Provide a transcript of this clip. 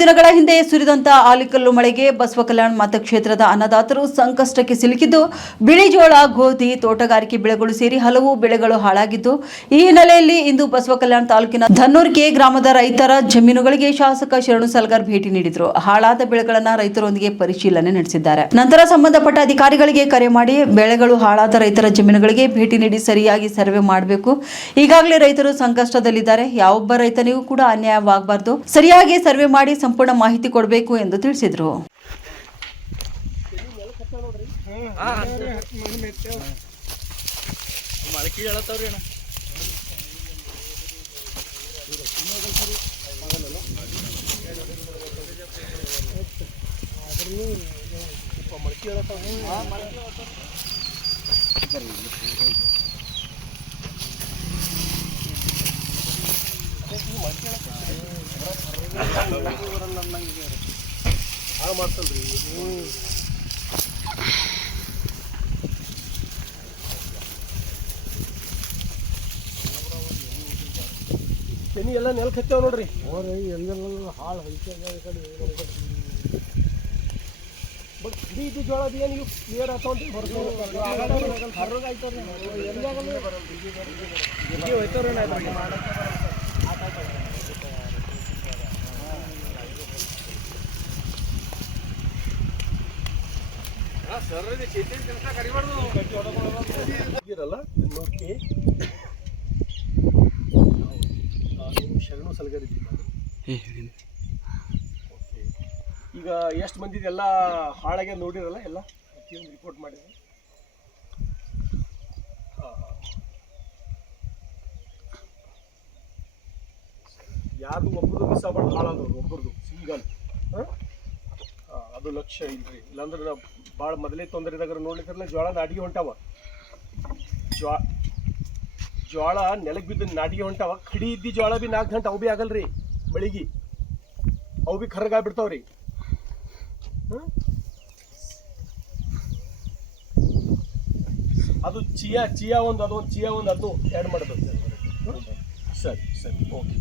ದಿನಗಳ ಹಿಂದೆ ಸುರಿದಂತ ಆಲಿಕಲ್ಲು ಮಳೆಗೆ ಬಸವಕಲ್ಯಾಣ ಮತಕ್ಷೇತ್ರದ ಅನ್ನದಾತರು ಸಂಕಷ್ಟಕ್ಕೆ ಸಿಲುಕಿದ್ದು ಬಿಳಿ ಜೋಳ, ಗೋಧಿ, ತೋಟಗಾರಿಕೆ ಬೆಳೆಗಳು ಸೇರಿ ಹಲವು ಬೆಳೆಗಳು ಹಾಳಾಗಿದ್ದು, ಈ ಹಿನ್ನೆಲೆಯಲ್ಲಿ ಇಂದು ಬಸವಕಲ್ಯಾಣ ತಾಲೂಕಿನ ಧನ್ನೂರ್ಕೆ ಗ್ರಾಮದ ರೈತರ ಜಮೀನುಗಳಿಗೆ ಶಾಸಕ ಶರಣು ಸಲಗರ್ ಭೇಟಿ ನೀಡಿದರು. ಹಾಳಾದ ಬೆಳೆಗಳನ್ನು ರೈತರೊಂದಿಗೆ ಪರಿಶೀಲನೆ ನಡೆಸಿದ್ದಾರೆ. ನಂತರ ಸಂಬಂಧಪಟ್ಟ ಅಧಿಕಾರಿಗಳಿಗೆ ಕರೆ ಮಾಡಿ ಬೆಳೆಗಳು ಹಾಳಾದ ರೈತರ ಜಮೀನುಗಳಿಗೆ ಭೇಟಿ ನೀಡಿ ಸರಿಯಾಗಿ ಸರ್ವೆ ಮಾಡಬೇಕು. ಈಗಾಗಲೇ ರೈತರು ಸಂಕಷ್ಟದಲ್ಲಿದ್ದಾರೆ. ಯಾವೊಬ್ಬ ರೈತನಿಗೂ ಕೂಡ ಅನ್ಯಾಯವಾಗಬಾರದು. ಸರಿಯಾಗಿ ಸರ್ವೆ ಮಾಡಿ ಸಂಪೂರ್ಣ ಮಾಹಿತಿ ಕೊಡಬೇಕು ಎಂದು ತಿಳಿಸಿದರು. ತೆನಿ ಎಲ್ಲ ನೆಲ ಕತ್ತೇವ್ ನೋಡ್ರಿ. ಎಲ್ಲೆಲ್ಲ ಹಾಳು ಹೈಕೆ ಬಟ್ ಇಡೀ ಇದು ಜೋಳ ಏನು ಇವು ಕ್ಲಿಯರ್ ಆಗ್ತಾವಂತ ಇರಲ್ಲ ನೋಡಿ. ಶರಣು ಸಲಗರ್ ಇದ್ದೀನಿ. ಈಗ ಎಷ್ಟು ಮಂದಿದೆಲ್ಲ ಹಾಳಾಗೆ ನೋಡಿರಲ್ಲ, ಎಲ್ಲ ಪ್ರತಿಯೊಂದು ರಿಪೋರ್ಟ್ ಮಾಡಿದ್ರೆ ಯಾರ್ದು ಒಬ್ರದ್ದು ಮಿಸ್ ಆಗ್ಬಾರ್ದು, ಹಾಳಾದವ್ರು ಒಬ್ರದ್ದು ಸಿಂಗಲ್. ಅದು ಲಕ್ಷ್ಯ ಇಲ್ರಿ. ಇಲ್ಲಾಂದ್ರೆ ನಾವು ಭಾಳ ಮೊದಲೇ ತೊಂದರೆದಾಗ ನೋಡ್ಲಿಕ್ಕಿರಲ್ಲ. ಜೋಳ ನಾಟಿಗೆ ಹೊಂಟಾವ, ಜೋಳ ನೆಲಕ್ಕೆ ಬಿದ್ದು ನಾಟಿಗೆ ಹೊಂಟಾವ. ಕಡಿ ಇದ್ದಿ ಜೋಳ ಬಿ 4 ಗಂಟೆ ಅವು ಬಿ ಆಗಲ್ರಿ ಮಳಿಗೆ, ಅವು ಬಿ ಕರ್ಗಾಗ್ಬಿಡ್ತಾವ್ರಿ. ಅದು ಚಿಯಾ ಒಂದು, ಅದೊಂದು ಚಿಯಾ ಒಂದು, ಅದು ಆ್ಯಡ್ ಮಾಡೋದು. ಸರಿ ಓಕೆ.